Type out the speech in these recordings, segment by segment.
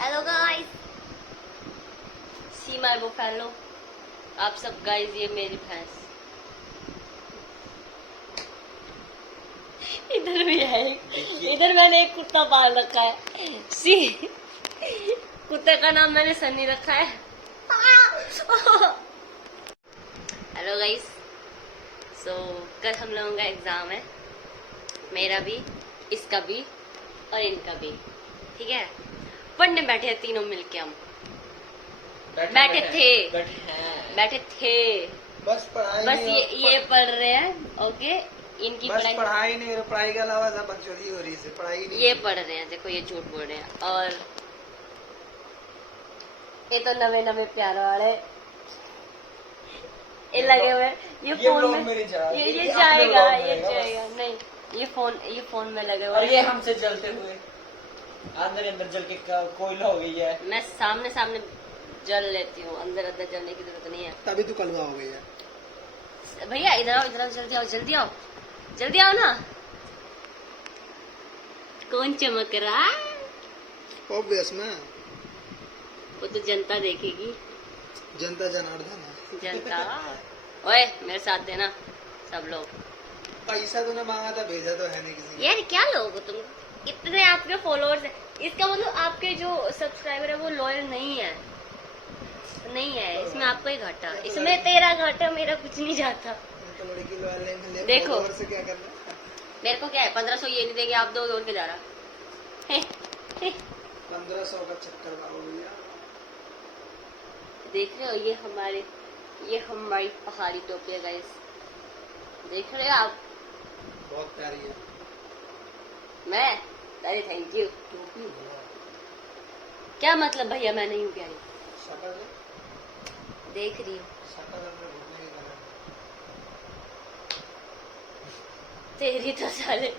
Hello guys, see my buffalo. आप सब guys, ये मेरी भैंस इधर भी है। इधर मैंने एक कुत्ता पाल रखा है। सी कुत्ते का नाम मैंने सन्नी रखा है। हेलो गाइस, सो कल हम लोगों का एग्जाम है। मेरा भी, इसका भी और इनका भी। ठीक है, पढ़ने बैठे हैं तीनों मिलके। हम बैठे थे बस पढ़ाई बस नहीं ये पढ़ रहे हैं। ओके, इनकी बस पढ़ाई पढ़ाई नहीं, पढ़ाई के अलावा सब बकचोदी हो रही है। पढ़ाई नहीं, ये पढ़ रहे हैं। देखो, ये झूठ बोल रहे हैं। और ये तो नवे नवे प्यार वाले ये लगे हुए। ये फोन में ये जाएगा, ये जाएगा नहीं। ये फोन में लगे हुए। और ये हमसे जलते हुए अंदर अंदर जल के कोयला हो गई है। मैं सामने सामने जल लेती हूँ, अंदर अंदर जलने की जरूरत नहीं है। तभी तो कलवा हो गई है। भैया इधर आओ, इधर आओ, जल्दी आओ, जल्दी आओ, जल्दी आओ ना। कौन चमक रहा है? ऑब्वियस में वो तो जनता देखेगी। जनता जनार्दन है। जनता ओए, मेरे साथ देना सब लोग। पैसा तूने मांगा था, भेजा तो है नहीं किसी ने। यार क्या लोग हो तुम, इतने आपके फॉलोअर्स हैं। इसका मतलब आपके जो सब्सक्राइबर है वो लॉयल नहीं है। नहीं है, इसमें आपका ही घाटा। इसमें तेरा घाटा, मेरा कुछ नहीं जाता। तो लड़की लॉयल नहीं मिले, देखो। follower से क्या करना। मेरे को क्या है, 1500 ये नहीं देंगे, आप दोगे और क्या जा रहा। 1500 का चक्कर लगाओ भैया। देख रहे हो, ये हमारी पहाड़ी टोपी है गाइस। देख रहे हो आप? बहुत प्यारी है। मैं अरे थैंक यू। टोपी क्या मतलब भैया, मैं नहीं हूँ प्यारी? शक्ल से देख रही हूँ शक्ल से घूमने की तरह। तेरी तो साले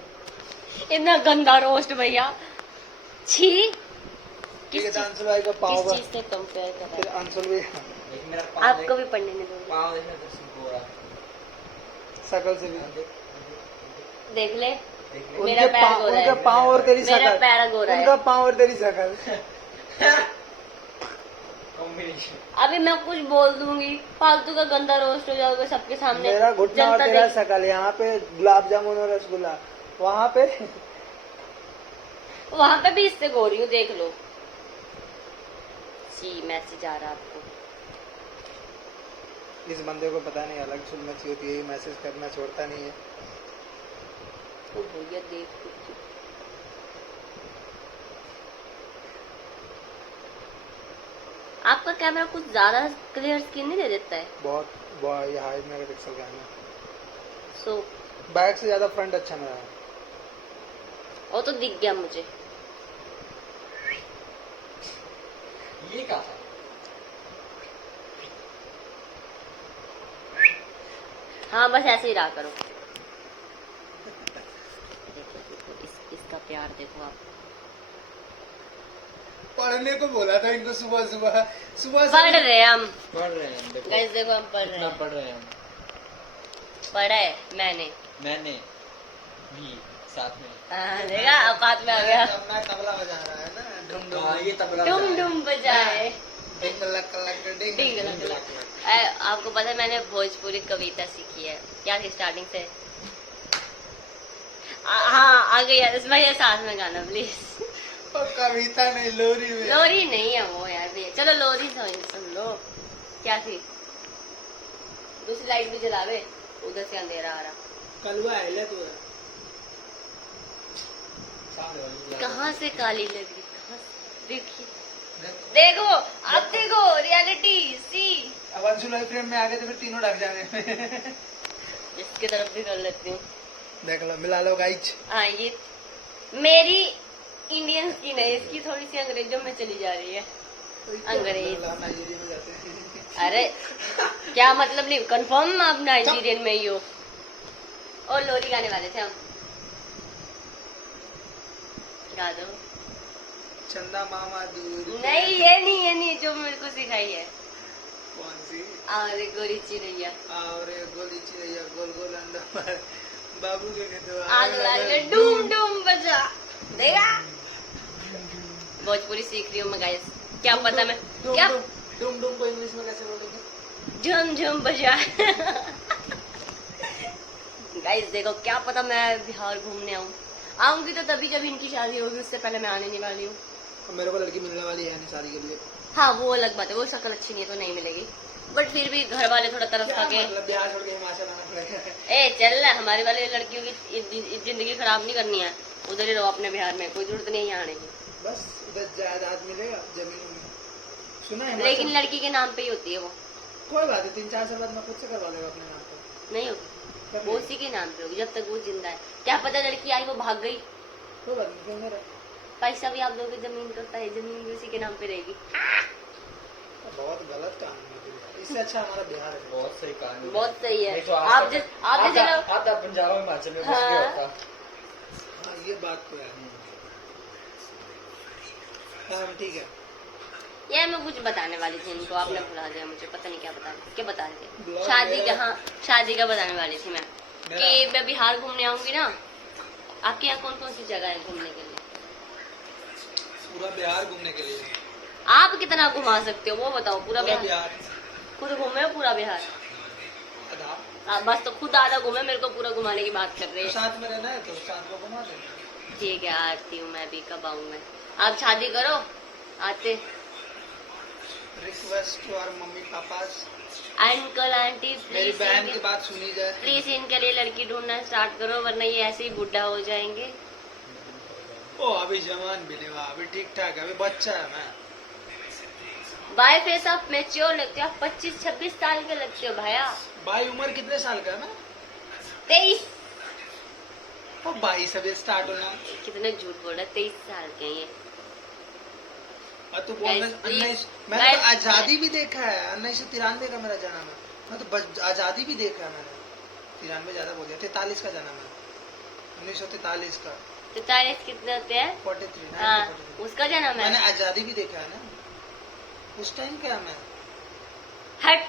इतना गंदा रोस्ट भैया, छी। ठीक है, अंशुल भाई का पाव किस चीज से कंपेयर कर फिर रहा है? अंशुल भी आपको भी पढ़ने में दो। पाव देखना तो शक्ल से भी देख ले, उनके मेरा पैर गोरा है। उनका पाँव और तेरी मेरा शक्ल, पैर गोरा है। उनका पाँव और तेरी शक्ल। अभी मैं कुछ बोल दूंगी, फालतू का गंदा रोस्ट हो जाओगे सबके सामने। मेरा घुटना और जनता तेरा देख- शक्ल, यहाँ पे गुलाब जामुन और रसगुल्ला, वहाँ पे वहाँ पे भी इससे गोरी हूँ, देख लो। सी मैसेज आ रहा आपको। इस बंदे को पता नहीं अलग सुन मची होती है, मैसेज करना छोड़ता नहीं है। ओ भैया देख कुछ। आपका कैमरा कुछ ज्यादा क्लियर स्क्रीन नहीं दे देता है। बहुत ये 5 मेगापिक्सल का है ना। सो बैक से ज्यादा फ्रंट अच्छा मेरा है। वो तो दिख गया मुझे। ये क्या था? हाँ बस ऐसे ही रहा करो। देखो देखो, इसका प्यार देखो आप। पढ़ने को बोला था इनको सुबह सुबह पढ़ रहे हैं हम। पढ़ रहे हैं। देखो गाइस देखो, हम पढ़ रहे हैं। पढ़ रहे हैं हम। पढ़ा है मैंने भी साथ में। हाँ, देखा औकात में आ गया। अपना तबला बजा रहा है ना, डुम डुम। ये तबला डुम डुम बजाए। डिंग लक लक डिंग डिंग लक लक। आपको पता है मैंने भोजपुरी कविता सीखी है। क्या थी स्टार्टिंग से? हाँ आ गई है। इसमें ये साथ में गाना प्लीज। कविता नहीं, लोरी में। लोरी नहीं है वो यार भैया। चलो लोरी सुन लो। क्या थी? दूसरी लाइट भी जलावे, उधर से अंधेरा आ रहा। कलवा है ले तू। कहाँ से काली लग रही, कहाँ से? देखिए देखो, अब देखो रियलिटी सी। अब अंशुल भाई फ्रेम में आ गए तो फिर तीनों ढक जाएंगे। इसकी तरफ भी कर लेती हूँ। देख लो, मिला लो गाइज। हाँ, ये मेरी इंडियन स्किन है, इसकी थोड़ी सी अंग्रेजों में चली जा रही है। अंग्रेज। नाइजीरिया में जाते हैं। अरे क्या मतलब नहीं, कंफर्म आप नाइजीरियन में ही हो। और लोरी गाने वाले थे हम। गा दो। चंदा मामा दूर। नहीं ये नहीं जो मेरे को सिखाई है। कौन सी? अरे गोरी चिड़ैया, और गोली चिड़ैया गोल गोल अंडा मार, बाबू के कहते आग लगा डूम डूम बजा। देखा भोजपुरी सीख रही हूँ मैं गाइस। क्या पता मैं क्या डुम डुम को इंग्लिश में कैसे बोलेंगे? झुम झुम बजा। गाइस देखो, क्या पता मैं बिहार घूमने आऊंगी तो तभी जब इनकी शादी होगी, उससे पहले मैं आने नहीं वाली हूँ। मेरे को लड़की मिलने वाली है नहीं शादी के लिए। हाँ वो अलग बात है, वो शक्ल अच्छी नहीं है तो नहीं मिलेगी, बट फिर भी घर वाले थोड़ा तरस खा के मतलब बिहार छोड़ के हिमाचल आना पड़ेगा। ए चल रहा, हमारे वाले लड़कियों की जिंदगी खराब नहीं करनी है, उधर ही रहो अपने बिहार में, कोई जरूरत नहीं है यहाँ आने की। बस उधर जायदाद मिलेगा जमीन में, सुना है लेकिन लड़की के नाम पे ही होती है वो। कोई बात है, 3-4 साल बाद मैं खुद से करवा देगा अपने नाम पे। नहीं होगी, वो उसी के नाम पे होगी जब तक वो जिंदा है। क्या पता लड़की आई वो भाग गई, कोई बात नहीं, क्यों मेरा पैसा भी आप दोगे, जमीन करता है, जमीन भी उसी के नाम पे रहेगी। बहुत गलत काम है, इससे अच्छा हमारा बिहार है। बहुत सही काम, बहुत सही है। तो आप जैसे लोग आधा पंजाब में हिमाचल में घुस गया होता। हाँ ये बात तो है। हाँ ठीक है। यार मैं कुछ बताने वाली थी इनको, आपने भुला दिया मुझे, पता नहीं क्या बता रहे थे। ब्लॉग शादी का, मेरा- हाँ शादी का बताने वाली थी मैं कि मैं बिहार घूमने आऊंगी ना। आपके यहाँ कौन कौन सी जगह है घूमने के लिए? पूरा बिहार घूमने के लिए आप कितना घुमा सकते हो वो बताओ। पूरा पूरा बिहार बिहार खुद घूमे हो? पूरा बिहार आधा। बस तो खुद आधा घूमे, मेरे को पूरा घुमाने की बात कर रहे तो हैं। साथ में रहना है तो साथ में घुमा देंगे। ठीक है आती हूँ मैं भी, कब आऊँ मैं? आप शादी करो आते। Request to our mummy papa, uncle aunty मेरी बहन की प्लीज बात सुनी जाए। प्लीज इनके लिए लड़की ढूंढना स्टार्ट करो, वरना ये ऐसे ही बुढ़ा हो जाएंगे। ओ अभी जवान भी नहीं हुआ, अभी ठीक ठाक है, अभी बच्चा है मैं। बाय फेस आप मैच्योर लगते हो, आप 25-26 साल के लगते हो भैया। भाई उम्र कितने साल का है मैं? 23। ओ 22 अभी स्टार्ट होना। कितने झूठ बोल रहे, 23 साल के हैं ये। और तू बोल Guys, please, 19, मैंने तो guys, आजादी भी देखा है। 1993 का मेरा जन्म है, मैं तो आजादी भी देखा है मैंने। 93 ज्यादा बोल दिया, 43 का जन्म है, 1943 का। 43 कितने होते हैं? 43 हाँ 1943। उसका जन्म है। मैंने आजादी भी देखा है ना, उस टाइम क्या मैं। हट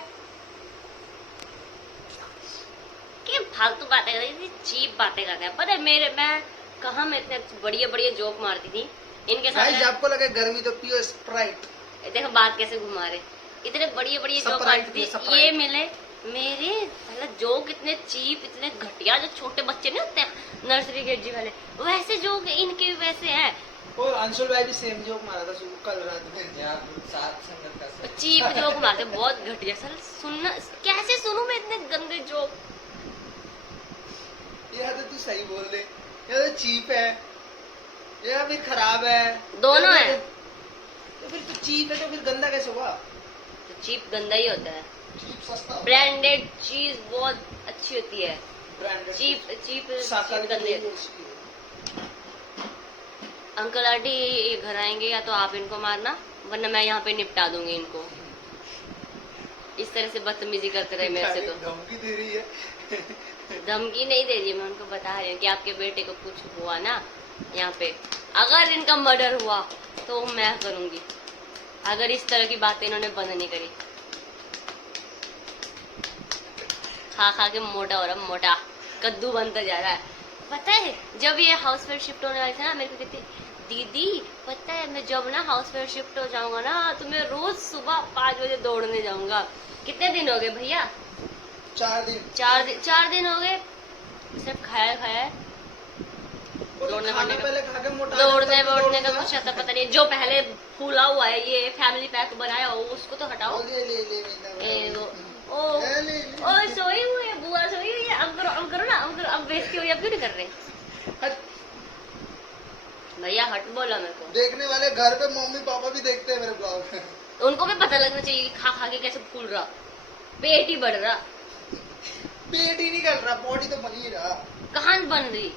क्या फालतू बातें कर रही थी, चीप बातें करते हैं। पता है मैं कहाँ मैं इतने बढ़िया बढ़िया जोक मारती थी इनके गाइस साथ। आपको लगे गर्मी तो पियो स्प्राइट। देखो बात कैसे घुमा रहे, इतने बढ़िया बढ़िया जोक Sprite मारती पियो, थी, Sprite। ये मिले मेरे मतलब जोक इतने चीप, इतने घटिया, जो छोटे बच्चे नहीं होते हैं नर्सरी केजी वाले, वैसे जोक इनके वैसे हैं। वो अंशुल भाई भी सेम जोक मारा था कल रात में यार, साथ संगत का चीप जोक मारते, बहुत घटिया। सर सुनना कैसे सुनूं मैं इतने गंदे जोक? ये तो तू सही बोल दे, ये तो चीप है, ये अभी खराब है, दोनों ये है। तो फिर तो चीप है तो फिर गंदा कैसे हुआ? तो चीप गंदा ही होता है। चीप सस्ता, ब्रांडेड चीज बहुत अच्छी होती है, ब्रांडेड चीप चीप शाकाहारी गंदी के लिए होती है। अंकल आंटी ये घर आएंगे या तो आप इनको मारना, वरना मैं यहाँ पे निपटा दूंगी इनको। इस तरह से बदतमीजी करते रहे मेरे से तो। धमकी दे रही है। धमकी नहीं दे रही, मैं उनको बता रही हूँ कि आपके बेटे को कुछ हुआ ना यहाँ पे, अगर इनका मर्डर हुआ तो मैं करूंगी, अगर इस तरह की बातें इन्होंने बंद नहीं करी। खा खा के मोटा हो रहा, मोटा कद्दू बनता जा रहा है। पता है जब ये हाउस फेयर शिफ्ट होने वाली थी ना, मेरे को कहती दीदी पता है मैं जब ना हाउस फेयर शिफ्ट हो जाऊंगा ना तो मैं रोज सुबह 5 बजे दौड़ने जाऊंगा। कितने दिन हो गए भैया? 4 दिन। 4 दिन हो गए, सिर्फ खाया खाया है। दौड़ने खाना का पहले खा के मोटा दौड़ने वोड़ने का कुछ आता पता नहीं। जो पहले फूला हुआ है ये फैमिली पैक बनाया हो उसको तो हटाओ। ए वो ओ ओ सोई हुई है बुआ, सोई हुई है, अब करो ना, अब बेइज्जती हुई, अब क्यों नहीं कर रहे भैया? हट बोला मेरे को। देखने वाले घर पे मम्मी पापा भी देखते हैं मेरे ब्लॉग। उनको भी पता लगना चाहिए कि खा खा के कैसे फूल रहा, पेट ही बढ़ रहा। पेट ही निकल रहा, बॉडी तो बन ही रहा। कहाँ बन रही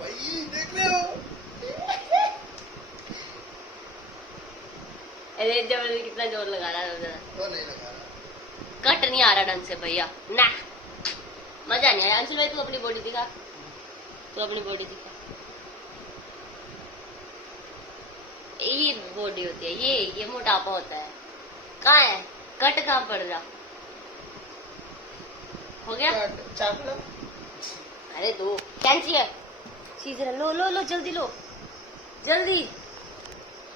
भाई देख रहे हो? अरे जबरदस्ती कितना जोर लगा रहा है, वो नहीं लगा रहा। कट नहीं आ रहा ढंग से भैया ना, मजा नहीं आया। अंशुल भाई तू अपनी बॉडी दिखा, तू अपनी बॉडी दिखा। ये बॉडी होती है, ये मोटापा होता है। कहाँ है कट? कहाँ पड़ रहा? हो गया? चाकू अरे दो कैंची है, सीधे लो लो लो, जल्दी लो जल्दी।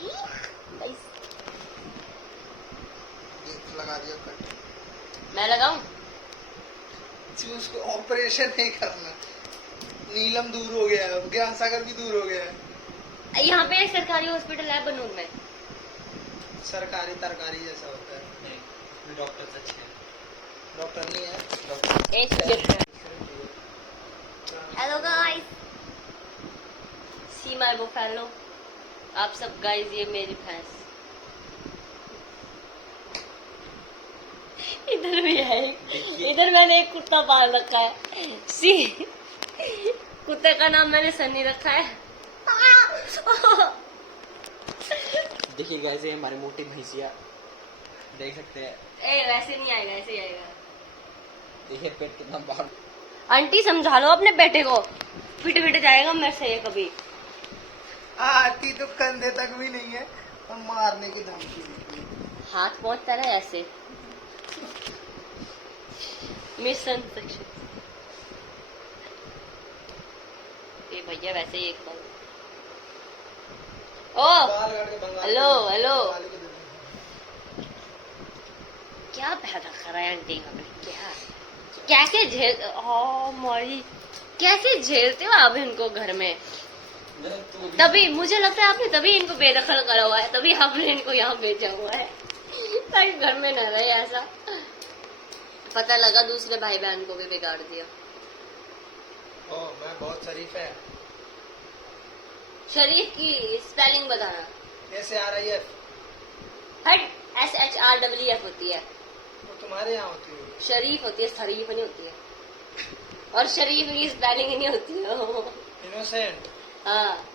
गाइस लगा दिया कट। मैं लगाऊं? जी, उसको ऑपरेशन नहीं करना। नीलम दूर हो गया है, ज्ञान सागर भी दूर हो गया है। यहाँ पे एक सरकारी हॉस्पिटल है बनूर में। सरकारी तरकारी जैसा होता है। नहीं डॉक्टर अच्छे हैं। डॉक्टर नहीं है। एक minute. Hello guys, see my buffalo. आप सब गाइस, ये मेरी भैंस। इधर भी है, इधर मैंने एक कुत्ता पाल रखा है। सी, कुत्ते का नाम मैंने सनी रखा है। देखिए गाइस, ये हमारी मोटी भैंसिया देख सकते हैं। ए वैसे नहीं आएगा, ऐसे ही आएगा। देखिए पेट कितना बाहर। आंटी समझा लो अपने बेटे को, पिट पिट जाएगा मेरे से ये कभी। आती तो कंधे तक भी नहीं है और मारने की धमकी देती है। हाथ पहुंचता रहा ऐसे। Mission section. ये भैया वैसे ही एक बार। ओ बाल काट के बंगाल हेलो के- हेलो, बंगाली को दे दूंगा। क्या पैदा करा है आंटी का? क्या कैसे झेल, ओ मरी, कैसे झेलते हो आप इनको घर में? तभी मुझे लगता है आपने तभी इनको बेदखल करा हुआ है, तभी आपने इनको यहाँ भेजा हुआ है ताकि घर में न रहे ऐसा। पता लगा दूसरे भाई बहन को भी बिगाड़ दिया। ओ, मैं बहुत शरीफ है। शरीफ की स्पेलिंग बताना। SRIF। हट, SHREF होती है। वो तुम्हारे यहाँ होती होगी। शरीफ होती है, शरीफ नहीं होती है। और शरीफ की स्पेलिंग ही नहीं होती है। इनोसेंट। हाँ,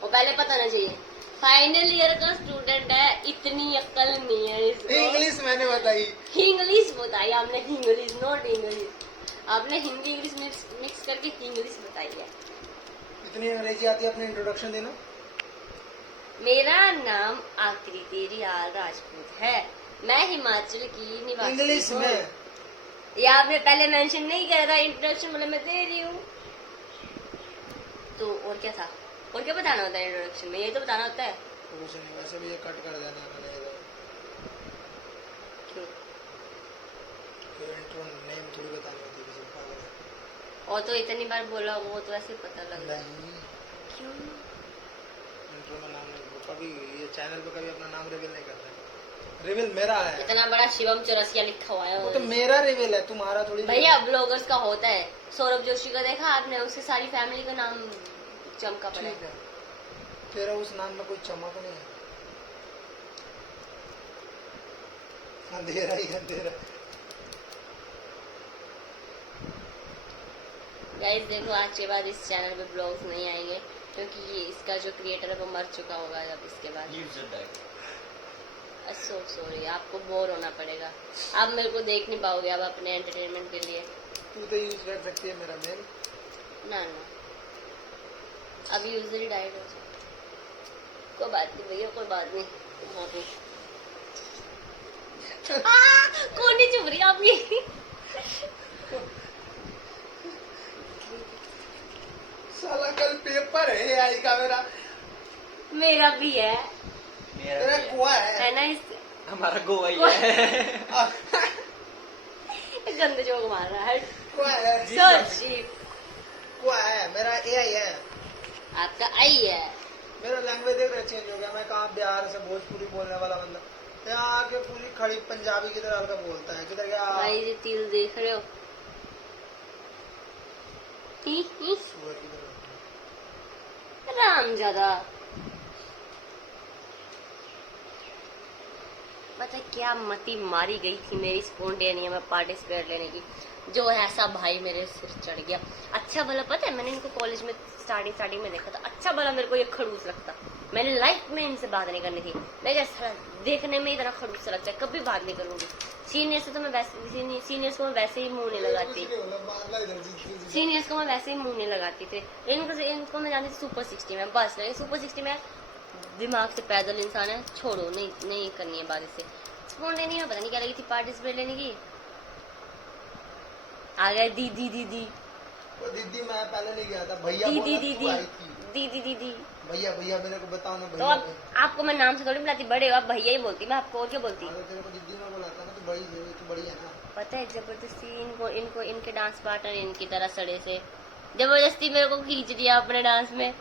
वो पहले पता ना चाहिए। फाइनल ईयर का स्टूडेंट है, इतनी अक्ल नहीं है इसको। इंग्लिश मैंने बताई। इंग्लिश बताई आपने, इंग्लिश नॉट इंग्लिश। आपने हिंदी इंग्लिश मिक्स करके इंग्लिश बताई है। इतनी अंग्रेजी आती है, अपने इंट्रोडक्शन देना। मेरा नाम आकृति रियाल राजपूत है। मैं हिमाचल की निवासी इंग्लिश हूँ। में। ये आपने पहले मेंशन नहीं किया था, इंट्रोडक्शन मतलब मैं दे रही हूँ। तो और क्या था? और क्या बताना होता है इंट्रोडक्शन में? ये तो बताना होता है। कुछ नहीं, वैसे भी ये कट कर देना मैंने इधर। क्यों? इंट्रो नेम थोड़ी बतानी होती है किसी को, पागल है। और तो इतनी बार बोला, वो तो ऐसे पता लग रहा है। नहीं, क्यों? इंट्रो में नाम नहीं, वो कभी ये चैनल पे कभी अपना नाम रिवील नहीं करता है। रिवील मेरा है। इतना बड़ा शिवम चौरसिया लिखा हुआ है। वो तो मेरा रिवील है, तुम्हारा थोड़ी। भैया ब्लॉगर्स का होता है। सौरभ जोशी का देखा आपने? उसकी सारी फैमिली का नाम चमका पड़ा ठीक है। है, तेरा उस नाम में कोई चमक नहीं है। अंधेरा ही अंधेरा। गाइस देखो, आज के बाद इस चैनल पे ब्लॉग्स नहीं आएंगे क्योंकि ये इसका जो क्रिएटर है वो मर चुका होगा। जब इसके बाद सो सॉरी, आपको बोर होना पड़ेगा। आप मेरे को देख नहीं पाओगे अब अपने एंटरटेनमेंट के लिए। तू तो यूज कर सकती है मेरा मेल। ना ना, अभी यूजर डाइड हो जाए। कोई बात नहीं भैया, कोई बात नहीं। हाँ तो कौन नहीं चुप रही आपकी? साला कल पेपर है AI का मेरा। मेरा भी है। तेरा कुआ है। ना इस हमारा गोवा ही है। गंदे जोक मार रहा है। कुआ है। So cheap। कुआ है, मेरा AI है। आपका आई है। मेरा लैंग्वेज देख रहे चेंज हो गया। मैं कहाँ बिहार से भोजपुरी बोलने वाला बंदा, यहाँ आके पूरी खड़ी पंजाबी की तरह हल्का बोलता है। किधर गया? भाई ये तिल देख रहे हो? सुअर की तरह। राम ज्यादा। पता है क्या मती मारी गई थी मेरी स्पॉन्टेनियस में पार्टिसिपेट लेने की, जो ऐसा भाई मेरे सिर चढ़ गया। अच्छा भला पता है, मैंने इनको कॉलेज में स्टार्टिंग में देखा था। अच्छा भला मेरे को ये खड़ूस लगता। मैंने लाइफ में इनसे बात नहीं करनी थी। मैं क्या देखने में इतना खड़ूस लगता है, कभी बात नहीं करूंगी। सीनियर्स से तो मैं वैसे, सीनियर्स को मैं वैसे ही मुंह नहीं लगाती। सीनियर्स को मैं वैसे ही मुंह नहीं लगाती थी। इनको मैं जानती थी सुपर 60 में, बस सुपर 60 में दिमाग से पैदल इंसान है, छोड़ो, नहीं करनी है बात इससे। स्पॉन्टेनियस में पता नहीं क्या लगी थी पार्टिसिपेट लेने की। आ गए दीदी दीदी वो दीदी मैं पहले नहीं गया था, भैया दीदी बोला दीदी तू आई थी। दीदी दीदी भैया भैया मेरे को बताओ ना तो भैया अब आपको मैं नाम से थोड़ी बुलाती, बड़े हो आप, भैया ही बोलती मैं आपको, और क्या बोलती। अरे तेरे को दीदी में बुलाता ना तो बड़ी तो बड़ी है ना। पता है जबरदस्ती इनको इनको इनके डांस पार्टनर इनकी तरह सड़े से जबरदस्ती मेरे को खींच दिया अपने डांस में।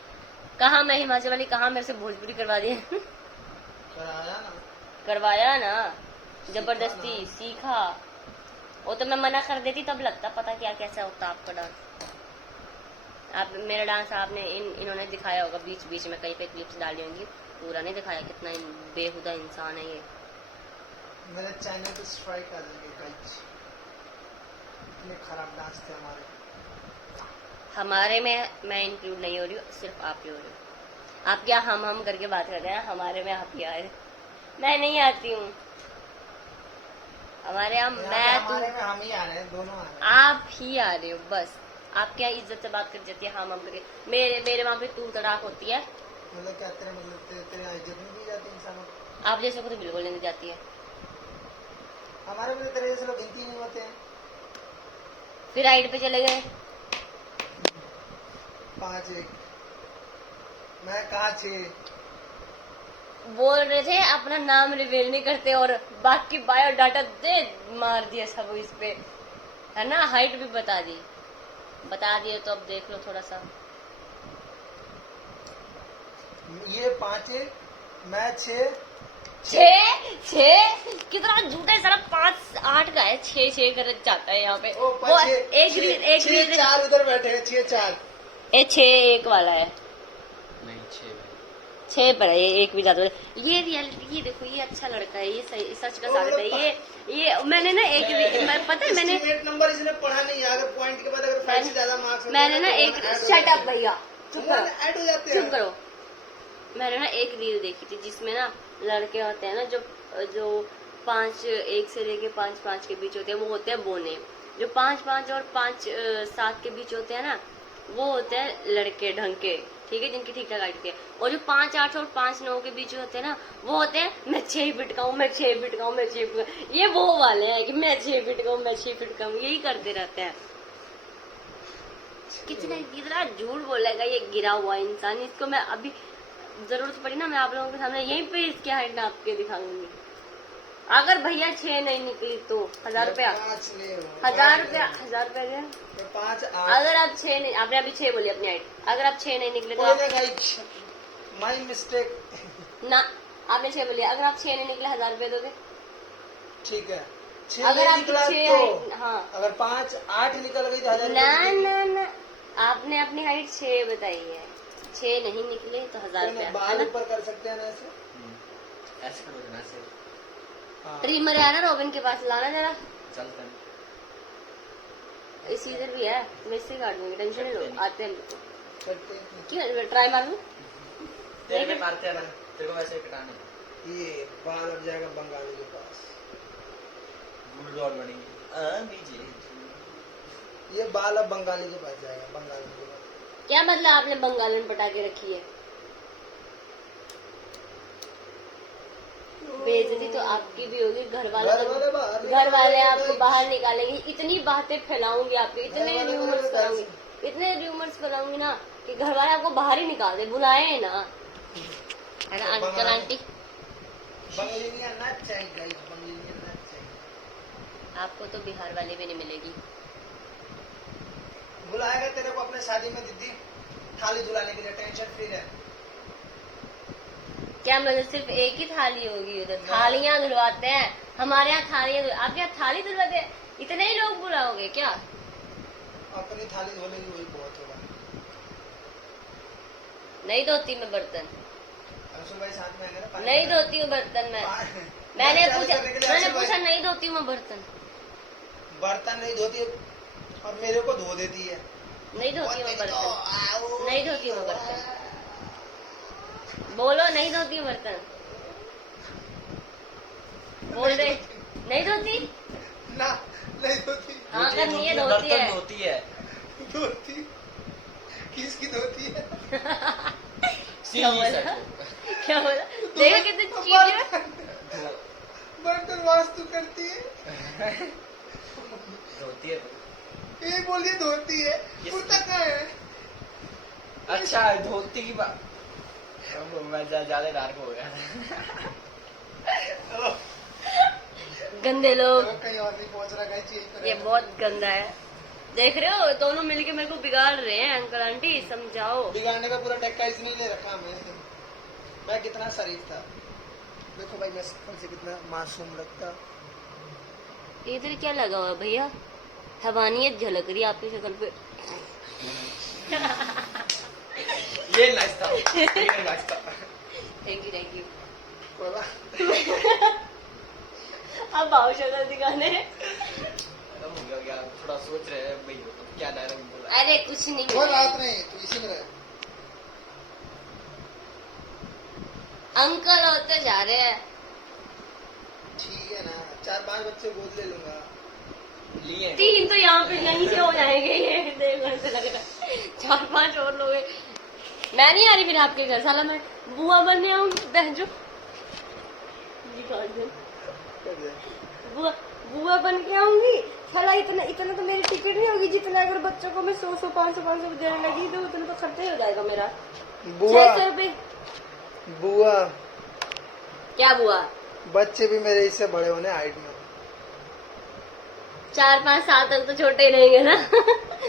कहाँ मैं हिमाचल वाली, कहाँ मेरे से भोजपुरी करवा दिया। कराया ना। करवाया ना, जबरदस्ती सीखा। वो तो मैं मना कर देती तब लगता पता क्या कैसा होता आपका डांस। आप मेरा डांस आपने इन्होंने दिखाया होगा बीच बीच में, कहीं पे क्लिप्स डाली होंगी, पूरा नहीं दिखाया। कितना बेहुदा इंसान है ये। मेरे चैनल पे स्ट्राइक आ जाएंगे गाइस, इतने खराब डांस थे हमारे में मैं इंक्लूड नहीं हो रही हूँ, सिर्फ आप ही हो रही हो। आप क्या हम करके बात करते हैं, हमारे में आप ही आ रहे, मैं नहीं आती हूँ। हमारे यहाँ मैं हमारे में हम ही आ रहे हैं, दोनों आ रहे हैं। आप ही आ रहे हो बस। आप क्या इज्जत से बात कर जाती है हम करके, मेरे वहाँ पे तू तड़ाक होती है। मतलब क्या तेरे मतलब तेरे यहाँ इज्जत नहीं दी जाती इंसानों को। आप जैसे को तो बिल्कुल नहीं दी जाती है। हमारे में तेरे जैसे लोग गिनती नहीं होते हैं। फिर राइड पे चले गए 5-1 मैं कहा 6 बोल रहे थे, अपना नाम रिवील नहीं करते और बाकी बायोडाटा दे मार दिया सब इस पे, है ना। हाइट भी बता दिए तो अब देख लो थोड़ा सा। ये 5-1 मैं 6 कितना झूठा है सारा। 5-8 का है, 6 कर जाता है यहाँ पे। ओ वो एक रील 4 उधर बैठे हैं 6-4 ये 6-1 वाला है। नहीं 6 पर है, ये एक भी ज्यादा। ये रियलिटी, ये देखो ये अच्छा लड़का है, ये सही सच का साबित है। ये मैंने ना पता है मैंने एस्टीमेट नंबर इसने पढ़ा नहीं है। अगर पॉइंट के बाद अगर 5 से ज्यादा मार्क्स मैंने ना एक शट अप भैया चुप ऐड हो जाते हैं। चुप करो। मैंने ना एक रील देखी थी जिसमें ना लड़के होते हैं ना जो 5 1 से लेके 5-5 के बीच होते हैं, वो होते हैं बोने। जो 5-5 और 5-7 के बीच होते हैं ना, वो होते हैं लड़के ढंग के, ठीक है, जिनकी ठीक ठाक हाइट है। और जो 5-8 और 5-9 के बीच होते हैं ना, वो होते हैं मैं 6 फीट का हूँ, मैं 6 फीट का हूँ, मैं 6 फीट का। ये वो वाले हैं कि मैं 6 फीट का हूँ, मैं 6 फीट का हूँ, यही करते रहते हैं। कितना झूठ बोलेगा ये गिरा हुआ इंसान। इसको मैं अभी जरूरत पड़ी ना, मैं आप लोगों के सामने यहीं पे इसकी हाइट नाप के दिखाऊंगी। अगर भैया 6 नहीं निकली तो 1000 रुपया, 1000 रुपया दे। 5 अगर आप 6 नहीं, आपने अभी 6 बोली अपनी हाइट, अगर आप 6 नहीं निकले तो माई मिस्टेक ना, आपने 6 बोली, अगर आप 6 नहीं निकले 1000 रुपये दोगे। ठीक है। 6 अगर आप निकला 6 तो हाँ, अगर 5-8 निकल गई तो 1000 ना आपने अपनी हाइट 6 बताई है, 6 नहीं निकले तो 1000 रुपया। बाल ऊपर कर सकते हैं ना ऐसे। ऐसे करो ना ऐसे ट्रिमर है ना रोबिन के पास, लाना जरा। चलता इस सीजर भी है, मैं इससे काट दूंगी, टेंशन नहीं लो, आते हैं मेरे करते हैं। को। क्यों ट्राई मार लूं? तेरे में मारते हैं ना, तेरे को वैसे कटाने। ये बाल अब जाएगा बंगाली के पास। बुलडॉग बनेंगे बीजे। ये बाल अब बंगाली के पास जाएगा, बंगाली के पास। क्या मतलब आपने बंगाल में पटा के रखी है? बेइज्जती तो आपकी भी होगी, घर वाले आपको बाहर निकालेंगे। इतनी बातें फैलाऊंगी आपके, इतने र्यूमर्स फैलाऊंगी ना कि घर वाले आपको बाहर ही निकाल दे, बुलाए ना, है ना अंकल आंटी। बंगलियां नाच चाहिए गाइस, बंगलियां नाच चाहिए। आपको तो बिहार वाले भी नहीं मिलेगी। बुलाएगा तेरे को अपने शादी में दीदी, थाली धुलाने के लिए, टेंशन फ्री रहे। क्या मतलब सिर्फ एक ही थाली होगी उधर? थालियां धुलवाते हैं हमारे यहाँ, थालियां। आप क्या थाली धुलवाते हैं? इतने ही लोग बुलाओगे क्या? अपनी थाली धोलेगी वही बहुत होगा। नहीं धोती मैं बर्तन, अंशु भाई साथ में आएंगे ना, पानी नहीं पिलाने। धोती हूँ बर्तन मैं। मैंने मैंने पूछा नहीं धोती हूँ मैं बर्तन। बर्तन नहीं धोती और मेरे को धो देती है। नहीं धोती हूँ बर्तन, नहीं धोती हूँ बर्तन। बोलो नहीं धोती हूँ बर्तन, बोल रहे नहीं धोती ना, नहीं धोती। हाँ करनी है, धोती बर्तन है, धोती है। धोती किसकी धोती है? क्या बोला? क्या बोला? देखो कितनी चीज है। बर्तन वास्तु करती है। धोती है। ये बोलिए धोती है, कुर्ता कहाँ है? अच्छा धोती की बात। मैं ज्यादा डार्क हो गया। गंदे लोग, कहीं और नहीं पहुंच रहा, कहीं चीज पर ये बहुत गंदा है। देख रहे हो, दोनों मिलके मेरे को बिगाड़ रहे हैं। अंकल आंटी समझाओ। बिगाड़ने का पूरा टेक्का इसने ले रखा हमें। मैं कितना शरीफ था, देखो भाई मैं शक्ल से कितना मासूम लगता। इधर क्या लगा हुआ है भैया? हैवानियत झलक रही है आपकी शक्ल पे। ये नाइस था, ये नाइस था। Thank you. बोला अब आओ शक्ल दिखाने। खत्म हो गया, थोड़ा सोच रहे हैं भाई क्या डायलॉग बोला। अरे कुछ नहीं कोई बात नहीं, तू इसी में रहे। अंकल होते जा रहे हैं। ठीक है ना, 4-5 बच्चे गोद ले लूंगा। लिए 3 तो यहाँ पे यहीं से हो जाएंगे। ये देखो ऐसे लग रहा है 4-5 और लोग हैं। मैं नहीं आ रही फिर आपके घर, साला मैं बुआ बनने आऊंगी बहनचो। बुआ बन के आऊंगी साला। इतना तो मेरी टिकट नहीं होगी जितना अगर बच्चों को मैं 100 500 देने लगी तो उतना तो खर्चा ही हो जाएगा मेरा। बुआ 600 रुपये। बुआ क्या बुआ? बच्चे भी मेरे इससे बड़े होने हाइट में। 4-5 साल तक तो छोटे ही रहेंगे ना।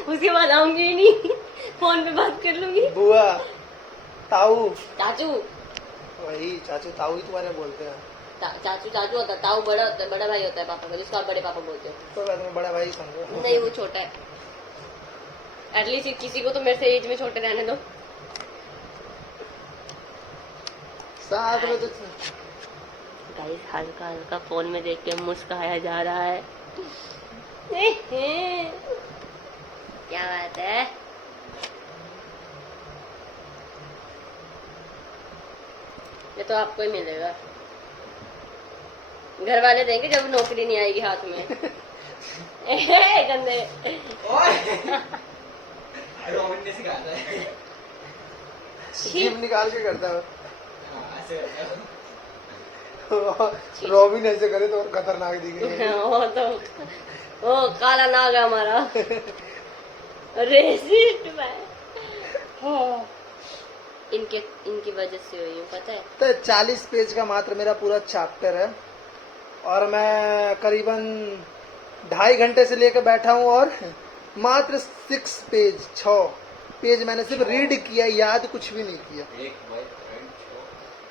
उसके बाद आऊंगी ही नहीं, फोन पे बात कर लूंगी। बुआ ताऊ, चाचू वही चाचू ताऊ ही तुम्हारे बोलते हैं। चाचू होता है, ताऊ बड़ा होता है, बड़ा भाई होता है पापा का, जिसको आप बड़े पापा बोलते हो। कोई बात नहीं, बड़ा भाई समझो। नहीं वो छोटा है। एटलीस्ट किसी को तो मेरे से एज में छोटे रहने दो। साथ में तो गाइस हल्का हल्का फोन में देख के मुस्कुराया जा रहा है। क्या बात है? ये तो आपको ही मिलेगा, घर वाले देंगे जब नौकरी नहीं आएगी हाथ में। गंदे। रोबिन ने सिखाया है। जीभ निकाल के करता है। ऐसे करता है। रॉबिन ऐसे करे तो और खतरनाक दिखेगा। वो काला नाग है हमारा। रेसिस्ट मैं। इनकी वजह से हुई हूँ, पता है। तो 40 पेज का मात्र मेरा पूरा चैप्टर है और मैं करीबन 2.5 घंटे से लेकर बैठा हूँ और मात्र 6 पेज मैंने सिर्फ रीड किया, याद कुछ भी नहीं किया।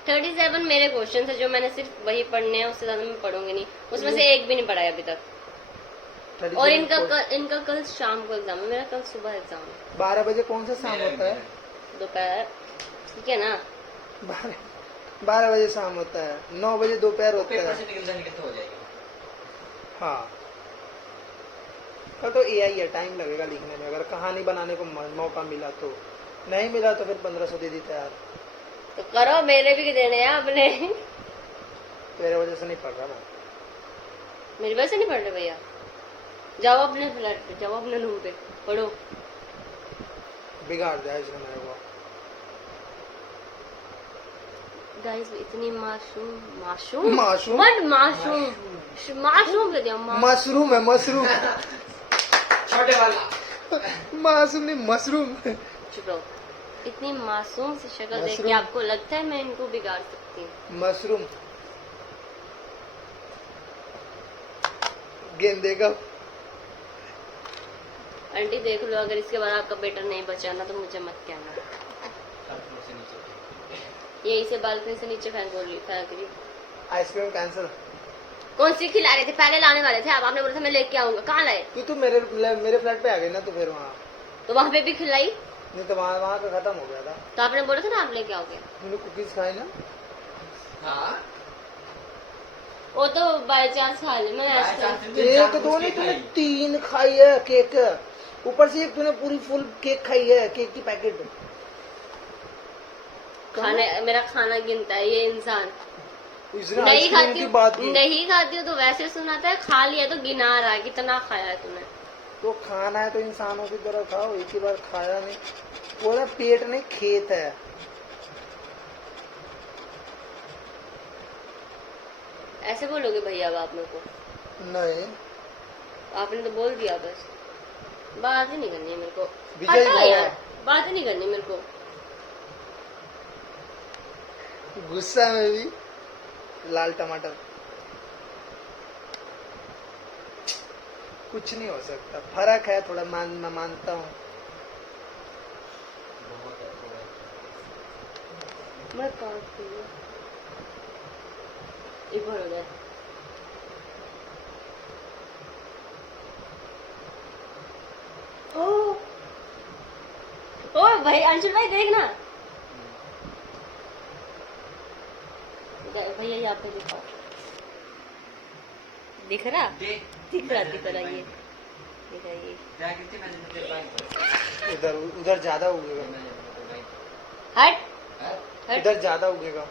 37 मेरे क्वेश्चन है जो मैंने सिर्फ वही पढ़ने हैं, उससे ज्यादा मैं पढ़ूंगी नहीं। उसमें से एक भी नहीं पढ़ा है अभी तक। और इनका कल शाम को एग्जाम है, मेरा कल सुबह एग्जाम है। 12 बजे कौन सा शाम होता है? दोपहर, ठीक है ना? 12 बजे शाम होता है, 9 बजे दोपहर होता पेपर है। से निकल जाने के तो हो जाएगी। हाँ कल तो AI है, टाइम लगेगा लिखने में। अगर कहानी बनाने को मौका मिला तो, नहीं मिला तो फिर 1500 दे दी तैयार। तो करो, मेरे भी देने हैं अपने। तेरे वजह से नहीं पढ़ रहा मैं। मेरी वजह से नहीं पढ़ रहे भैया। जाओ अपने फ्लैट पे, जाओ अपने रूम पे पढ़ो। बिगाड़ दिया इसने मेरे को। गाइस इतनी मासूम कह दिया। मशरूम है, मशरूम। छोटे वाला मासूम नहीं, मशरूम। चुप रहो। इतनी मासूम सी शक्ल देख के मशरूम। आपको लगता है मैं इनको बिगाड़ सकती हूँ? मशरूम गेंदे का। आंटी देख लो, अगर इसके बाद आपका बेटा नहीं बचा ना तो मुझे मत कहना। ये इसे बालकनी से नीचे फेंक रही। Ice cream cancel. कौन सी खिला रहे थे? पहले लाने वाले थे आप, आपने बोला था मैं लेके आऊंगा। कहाँ लाए? तू मेरे फ्लैट पे आ गई ना, तो फिर वहाँ तो वहाँ पे भी खिलाई। नहीं तो वहाँ का खत्म हो गया था। तो आपने बोला था ना आप लेके आओगे। तूने कुकीज खाई ना? हाँ वो तो बाय चांस खा ली मैं। एक दो नहीं, तूने 3 खाई है केक। ऊपर से एक तूने पूरी फुल केक खाई है, केक की पैकेट। खाने मेरा खाना गिनता है ये इंसान। इसने नहीं आइसक्रीम खाती की बात हूँ, की। नहीं खाती हूँ तो वैसे सुनाता है। खा लिया तो गिना रहा है कितना खाया है तूने। तो खाना है तो इंसानों की तरह खाओ, एक ही बार खाया नहीं। वो ना पेट नहीं खेत है। ऐसे बोलोगे भैया अब आप मेरे को? नहीं आपने तो बोल दिया, बस बात ही नहीं करनी है मेरे को। विजय पता है भाई। यार, बात ही नहीं करनी मेरे को। गुस्सा में भी लाल टमाटर। कुछ नहीं हो सकता, फर्क है थोड़ा, मैं मानता हूँ। मैं काटती हूँ। एक बार हो गया। ओ भाई अंशुल भाई देखना भैया यहाँ पे दिखाओ। दिख रहा ये दिखाइए। उधर उधर ज्यादा उगेगा, हट इधर ज्यादा उगेगा।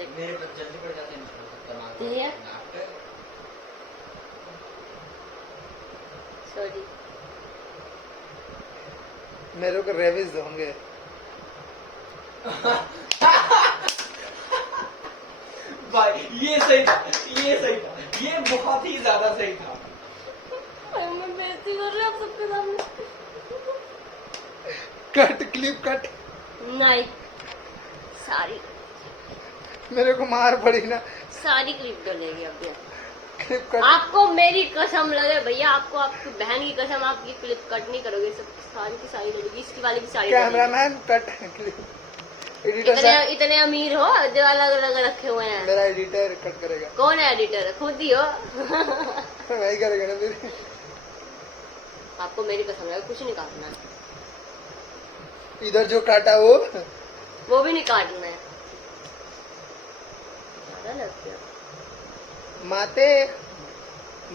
मेरे पर जल्दी पड़ जाते हैं भैया सॉरी मेरे को रेविज होंगे। भाई ये सही था, ये सही था, ये बहुत ही ज्यादा सही था। मैं बेइज्जती कर रही हूँ आप सबके सामने। Cut, clip cut. नहीं सारी मेरे को मार पड़ी ना, सारी क्लिप डलेगी अब ये। Clip cut. आपको मेरी कसम लगे भैया, आपको आपकी बहन की कसम, आपकी क्लिप कट नहीं करोगे, सब सारी की सारी लगेगी, इसकी वाली की सारी लगेगी। Cameraman cut, clip. एडिटर इतने साहब, इतने अमीर हो जो अलग अलग रखे हुए हैं। मेरा एडिटर कट करेगा। कौन है एडिटर? खुद ही हो। वही करेगा ना फिर। आपको मेरी कसम लगे कुछ नहीं काटना है, इधर जो काटा वो भी नहीं काटना है। ज्यादा लग गया। माते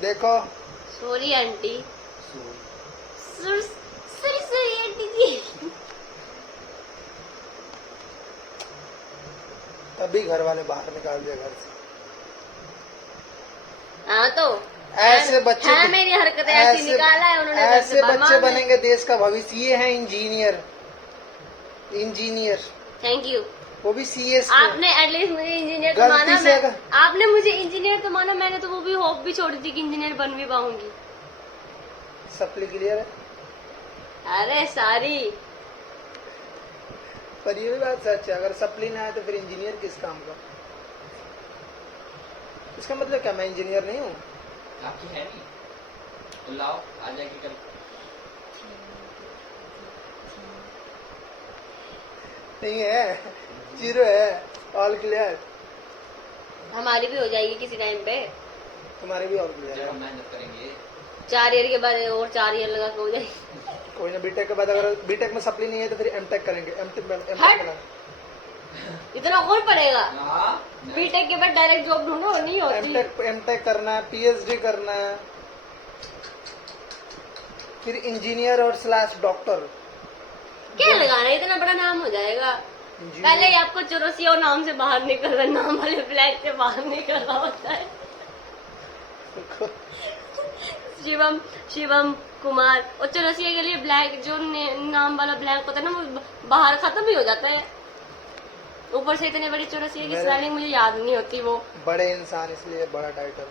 देखो, सॉरी आंटी, सॉरी आंटी जी। तभी घर वाले बाहर निकाल दिया घर से। हाँ तो ऐसे बच्चे है मेरी हरकतें ऐसी निकाला है उन्होंने घर से ऐसे बाहर। बच्चे बनेंगे देश का भविष्य। ये है इंजीनियर, इंजीनियर, थैंक यू। वो भी सीएस। आपने एटलीस्ट मुझे इंजीनियर तो गलती माना। से अगर- आपने मुझे इंजीनियर तो माना, मैंने तो वो भी होप भी छोड़ी थी कि इंजीनियर बन भी पाऊंगी। सप्ली क्लियर है, अरे सारी पर ये भी बात सच है, अगर सप्ली ना आए तो फिर इंजीनियर किस काम का? इसका मतलब क्या मैं इंजीनियर नहीं हूँ? आपकी है नहीं तो लाओ, आ जाएगी कल। नहीं है, जीरो है, ऑल क्लियर। हमारी भी हो जाएगी किसी टाइम पे। तुम्हारे भी ऑल क्लियर जब है। हम मेहनत करेंगे 4 ईयर के बाद और 4 ईयर लगा के हो जाएगी। कोई ना, बीटेक के बाद अगर बीटेक में सप्ली नहीं है तो फिर एमटेक करेंगे। एमटेक हट। इतना कौन पड़ेगा? हाँ, बीटेक के बाद डायरेक्ट जॉब ढूंढो, नहीं होती। एमटेक करना है, पीएचडी करना है, फिर इंजीनियर और स्लैश डॉक्टर। क्या लगाना है, इतना बड़ा नाम हो जाएगा। पहले ही आपको चौरसिया नाम से बाहर निकल रहा, नाम वाले फ्लैग से बाहर निकल रहा होता है। शिवम शिवम कुमार, और चौरसिया के लिए ब्लैक जो नाम वाला ब्लैक होता है ना, वो बाहर खत्म ही हो जाता है। ऊपर से इतने बड़ी चौरसिया की स्पेलिंग मुझे याद नहीं होती। वो बड़े इंसान इसलिए बड़ा टाइटल।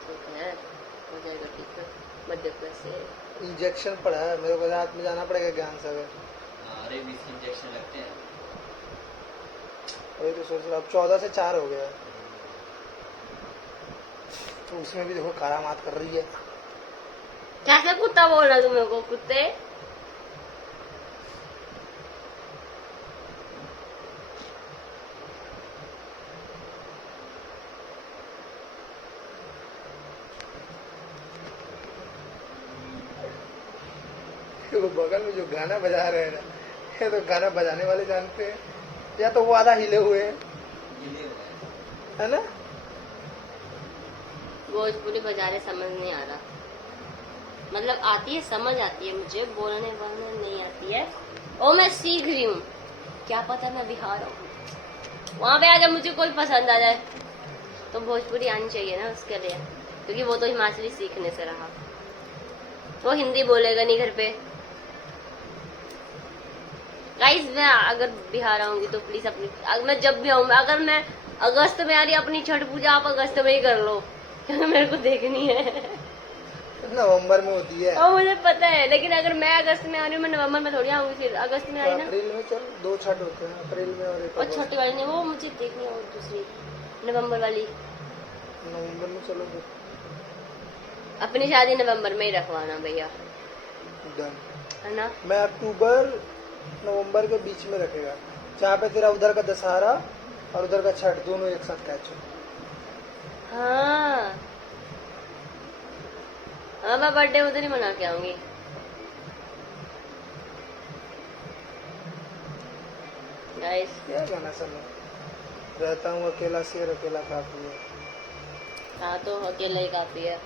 ठीक है, हो जाएगा ठीक है। मध्य प्रदेश से इंजेक्शन पड़ा है, मेरे को रात में जाना पड़ेगा ज्ञान सागर। अरे 20 इंजेक्शन लगते हैं। वही तो सोच रहा, अब 14 से 4 हो गया, तो उसमें भी देखो करामात कर रही है। कैसे कुत्ता बोल रहा तू मेरे को? कुत्ते वो बगल में जो गाना बजा रहे हैं ना, ये तो गाना बजाने वाले जानते हैं, या तो वो आधा हिले हुए हैं, गिले हो गए। है ना? भोजपुरी बजाने समझ नहीं आ रहा, मतलब आती है, समझ आती है मुझे, बोलने बोलने नहीं आती है। और मैं सीख रही हूँ, क्या पता मैं बिहार हूँ, वहां पे अगर मुझे कोई पसंद आ जाए तो भोजपुरी आनी चाहिए ना उसके लिए, क्योंकि वो तो हिमाचली सीखने से रहा, वो हिंदी बोलेगा नहीं घर पे। गाइस मैं अगर बिहार आऊंगी तो प्लीज अपनी, मैं जब भी आऊँ, अगर मैं अगस्त में आ रही अपनी छठ पूजा, आप अगस्त में ही कर लो, क्योंकि मेरे को देखनी है। नवंबर में होती है। और मुझे पता है, लेकिन अगर मैं अगस्त में आ रही हूँ, मैं नवंबर में थोड़ी आऊंगी, फिर अगस्त में आई ना। अप्रैल में चल, 2 छठ होते हैं अप्रैल में और एक और अगस्त छोटी वाली ने वो मुझे देखनी है, और दूसरी नवंबर वाली। में। नवंबर में चलो फिर अपनी शादी नवंबर में ही रखवाना भैया, डन। है ना। मैं अक्टूबर नवंबर के बीच में रखेगा, जहाँ पे तेरा उधर का दशहरा और उधर का छठ दोनों एक साथ कैच हो। हाँ हाँ, मैं बर्थडे उधर ही मना के आऊंगी। गाइस क्या गाना सुनो, रहता हूँ अकेला शेर अकेला काफी है। हाँ, तो अकेला ही काफी है।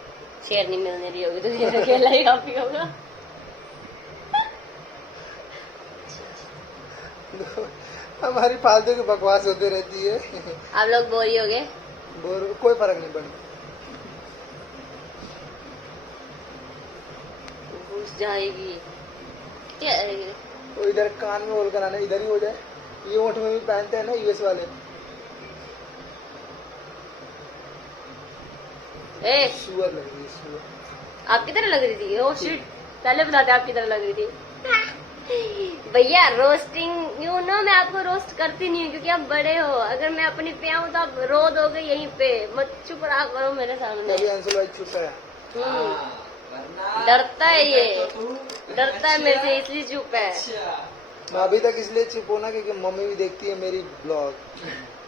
शेर नहीं मिलने रही होगी तो शेर अकेला ही काफी होगा। हमारी फालतू की बकवास होती रहती है। आप लोग बोरी हो गए। कोई फर्क नहीं पड़ता। घुस जाएगी क्या? वो इधर कान में होल कराना, इधर ही हो जाए। ये ओठ में भी पहनते हैं ना यूएस वाले। ए, सुअर लग रही है, सुअर। आप किधर लग रही थी? ओ शिट, पहले बताते आप किधर लग रही थी। भैया रोस्टिंग, यू नो, मैं आपको रोस्ट करती नहीं हूँ क्योंकि आप बड़े हो। अगर मैं अपनी पे आऊँ तो आप रो दोगे यहीं पे। मत चुप रहा करो मेरे सामने। कभी अंशुल भाई चुप है। वरना डरता है ये, तो तू डरता है मेरे से, इसलिए चुप है। अच्छा मैं अभी तक इसलिए चुप हूं ना क्योंकि मम्मी भी देखती है मेरी ब्लॉग,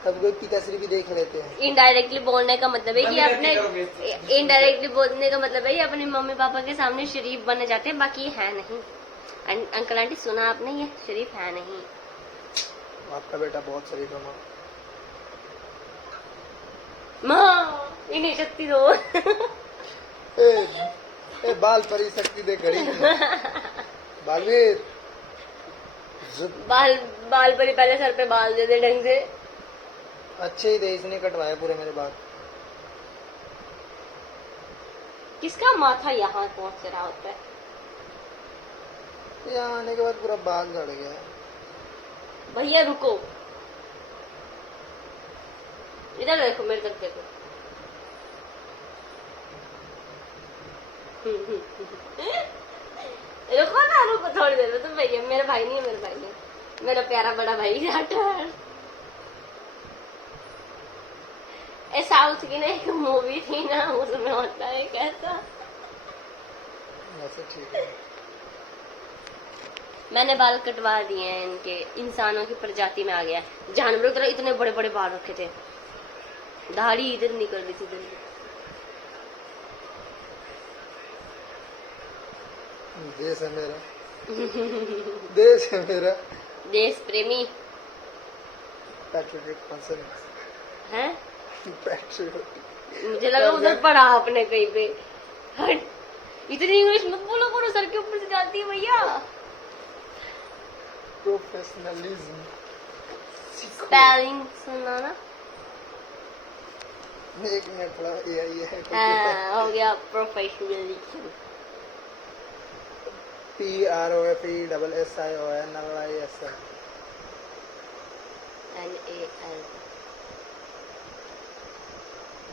कभी कोई पिताश्री भी देख लेते हैं। इनडायरेक्टली बोलने का मतलब है कि बंद अपने, करके करोगे। इनडायरेक्टली बोलने का मतलब है कि अपने मम्मी पापा के सामने शरीफ बने जाते हैं, बाकी ये है नहीं। अंकल आंटी सुना आपने, ये शरीफ है नहीं। आपका बेटा बहुत शरीफ है माँ। माँ इन्हें शक्ति दो। ए बाल परी शक्ति दे घड़ी बालवीर बाल बाल पर ही पहले सर पे बाल दे दे ढंग से। अच्छे ही थे, इसने कटवाए पूरे मेरे बाल। किसका माथा यहाँ पहुँच रहा होता है? यहाँ आने के बाद पूरा बाल झड़ गया है। भैया रुको, इधर देखो, मेरे तरफ देखो। रुको ना, रुको थोड़ी देर में। तुम भैया, मेरा भाई नहीं है, मेरा भाई नहीं, मेरा प्यारा बड़ा भाई राठौर। ए साउथ की ना एक मूवी थी ना, उसमें होता है कैसा। ऐसे ठीक है। मैंने बाल कटवा दिए हैं इनके, इंसानों की प्रजाति में आ गया है। जानवरों की तरह इतने बड़े बड़े बाल रखे थे, दाढ़ी इधर निकल रही थी इधर। देश है मेरा, देश है मेरा। देश प्रेमी पैट्रियोटिक पर्सन है। पैट्रियोटिक। मुझे लगा उधर पढ़ा आपने कहीं पे। हट, इतनी इंग्लिश मत बोलो करो, सर के ऊपर से जाती है भैया। प्रोफेशनलिज्म स्पेलिंग सुना ना। एक मिनट थोड़ा ये है। हाँ, हो गया प्रोफेशनलिज्म। PROFESSIONLISM। NAL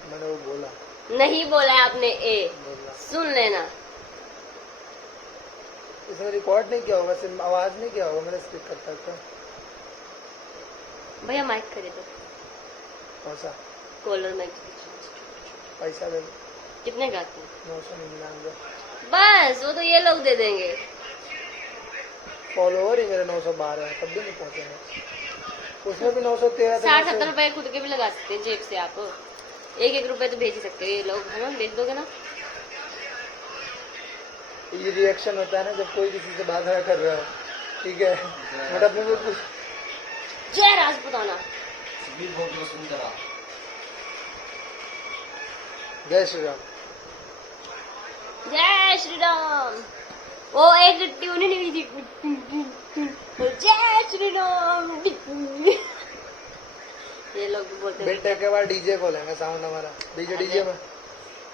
मैंने वो बोला, नहीं बोला है आपने। ए बोला। सुन लेना। इसमें रिकॉर्ड नहीं किया होगा, सिर्फ आवाज नहीं किया होगा, मैंने स्पीक करता था। भैया माइक खरीदो, कौन सा? Collar mic. पैसा दे। कितने का आते हैं? 999। बस वो तो ये लोग दे देंगे। फॉलोवर ही मेरे 912 है, तब भी नहीं पहुंचेंगे। उसमें भी 913। 60-70 रुपए खुद के भी लगा सकते हैं जेब से। आप 1-1 रुपए तो भेज ही सकते हो, ये लोग है ना, भेज दोगे ना। ये रिएक्शन होता है ना जब कोई किसी से बात कर रहा है, ठीक है, बट अपने को कुछ। जय राजपुताना। सुंदरा। जय श्री राम। जय श्री राम। वो एक ट्यून ही नहीं थी। जय श्री राम। ये लोग बोलते हैं। बीटेक के बाद डीजे खोलेंगे, साउंड हमारा डीजे में।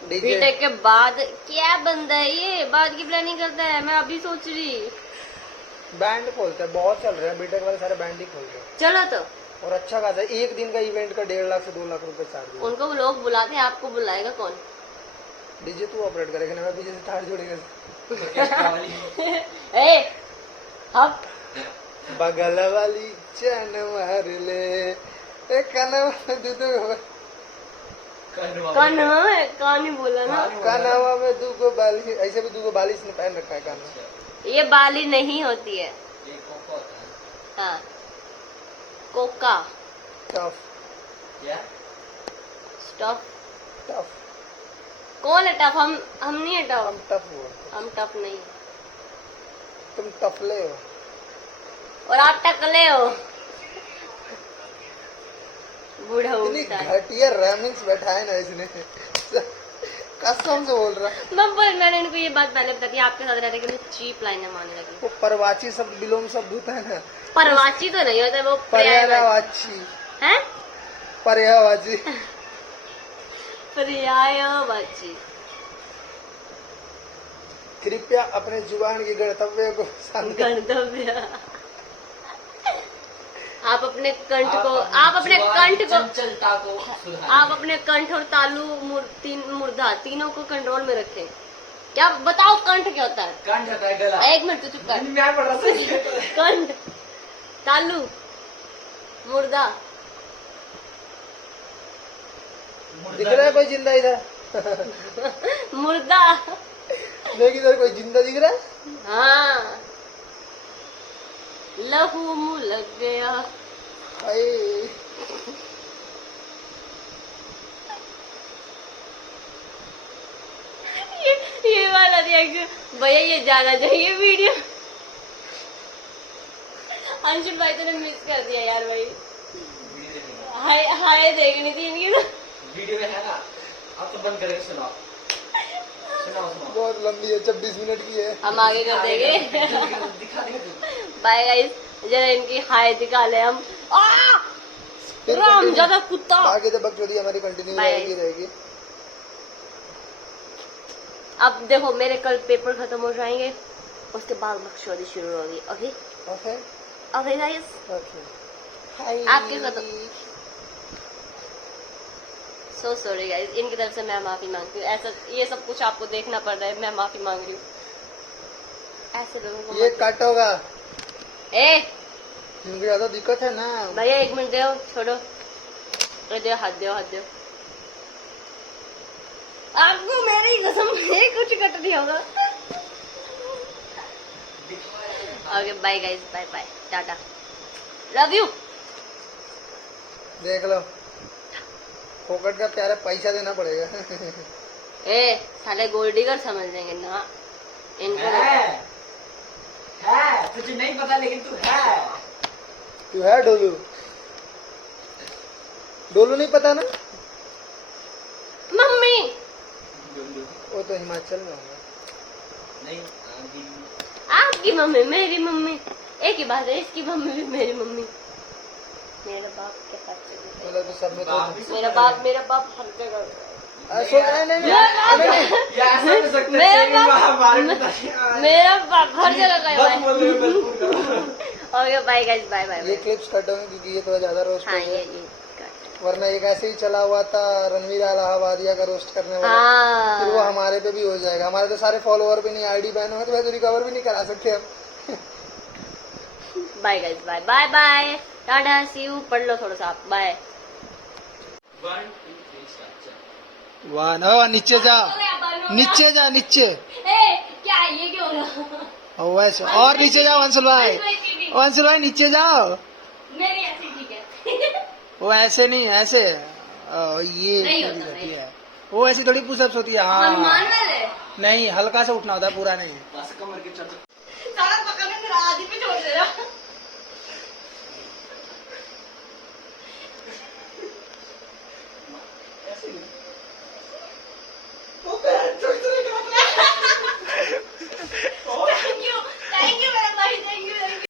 डीजे बीटेक के बाद क्या बंदा है ये, बाद की प्लानिंग करता है। मैं अभी सोच रही। बैंड खोलते हैं, बहुत चल रहे हैं बीटेक वाले, सारे बैंड ही खोलते हैं। चलो तो और अच्छा खासा एक दिन का इवेंट का 1.5 लाख से 2 लाख रुपए चार्ज है। उनको लोग बुलाते हैं, आपको बुलाएगा कौन? डीजे तू ऑपरेट करेगा ना, मैं पीछे से तार जोड़ेगा। ऑर्केस्ट्रा वाली। ए हप बगल वाली चैन मार ले, ए कनवा में दूधो, कान ही बोला ना। कनवा में दूगो बाली, ऐसे भी दूगो बालिश ने पहन रखा है कान में। ये बाली नहीं होती है। ये कोको होता है। हाँ कोका टफ क्या? स्टफ। टफ, कौन है टफ? हम नहीं है टफ। हम टफ हो, हम टफ नहीं, तुम टफले हो। और आप टकले हो। बूढ़ा इतनी उठता है। घटिया रेमिंग्स बैठाए ना इसने, कसम से बोल रहा। मैंने इनको ये बात पहले बता दी, आपके साथ रहते कि चीप लाइन मारने लगी। वो परवाची शब्द विलोम शब्द होता है ना, परवाची तो नहीं होता, वो पर्यायवाची, है। पर्यायवाची। पर्यायवाची। कृपया अपने जुबान के गणतव्य को गंतव्य। आप अपने कंठ को, आप अपने कंठ को, चंचलता को सुधारें। आप अपने कंठ और तालु मूर्धा तीनों को कंट्रोल में रखें। क्या बताओ कंठ क्या होता है? कंठ होता है गला। एक मिनट तो चुप कर। मैं पढ़ रहा था। कंठ, तालु, मुर्दा। दिख रहा है कोई जिंदा इधर? मुर्दा। देख इधर कोई जिंदा दिख रहा है? हाँ लहू मुंह लग गया। हाय, ये वाला रिएक्शन भैया, ये जाना चाहिए वीडियो। अंशुल भाई तूने मिस कर दिया यार भाई। हाय हाय देखनी थी इनकी ना। वीडियो में है ना, आप तो बंद करें। सुनाओ सुनाओ सुनाओ। बहुत लंबी है, 26 मिनट की है। हम आगे कर देंगे। दिखा दे। बाय गाइस, जरा इनकी हाय दिखा ले हम। राम ज्यादा कुत्ता। आगे तो बकचोदी हमारी कंटिन्यू Bye. रहेगी। अब देखो मेरे कल पेपर खत्म हो जाएंगे, उसके बाद बकचोदी शुरू होगी। Okay okay okay guys, okay. Hi, आपके खत्म। सो सॉरी गाइस, इनकी तरफ से मैं माफी मांगती हूँ। ऐसा ये सब कुछ आपको देखना पड़ रहा है, मैं माफी मांग रही हूँ। ऐसे लोगों को ये मत- कट होगा, ए जिनको ज्यादा दिक्कत है ना। भैया 1 मिनट दो, छोड़ो। अरे दो हाथ, दो हाथ, दो। आपको मेरी कसम है कुछ कट नहीं होगा। Okay bye guys, bye bye, tata, love you. देख लो, फोकट का प्यारा पैसा देना पड़ेगा। ए साले गोल्ड डिगर समझ लेंगे ना इनको। है तुझे नहीं पता, लेकिन तू है। तू है डोलू? डोलू नहीं पता ना? मम्मी वो तो हिमाचल में होगा। नहीं आपकी मम्मी, मेरी मम्मी एक ही बात है। इसकी मम्मी भी मेरी मम्मी। मेरा बाप के पास चली बोला तो सब में तो बाप भी गई। मेरा बाप हल्के का मेरा बाप हर जगह गया हुआ है। Okay bye guys, bye bye. ये क्लिप्स कट होंगे क्योंकि ये थोड़ा ज्यादा रोस्ट हाँ हो गया। ये वरना एक ऐसे ही चला हुआ था रणवीर इलाहाबादिया का रोस्ट करने वाला। हाँ फिर वो हमारे पे भी हो जाएगा। हमारे तो सारे फॉलोअर भी नहीं, आईडी बैन हो, तो वैसे रिकवर भी नहीं करा सकते हम। Bye guys, bye bye bye, tata, see you. पढ़ लो थोड़ा सा आप। बाय। 1 2 3 स्टार्ट। वन, ओ नीचे जा, नीचे जा, नीचे। ए क्या ये क्यों हो रहा? ओ वैसे और नीचे जाओ अंशुल भाई, अंशुल भाई नीचे जाओ। मेरी ऐसी ठीक है। वो ऐसे नहीं, ऐसे ये नहीं थोड़ी होता, होती नहीं। है। वो ऐसी थोड़ी पुशअप्स होती है। हनुमान हाँ वाले नहीं, हल्का सा उठना होता है, पूरा नहीं। बस कमर के चल। सारा पकड़ने मेरा आदि पे छोड़ दे रहा।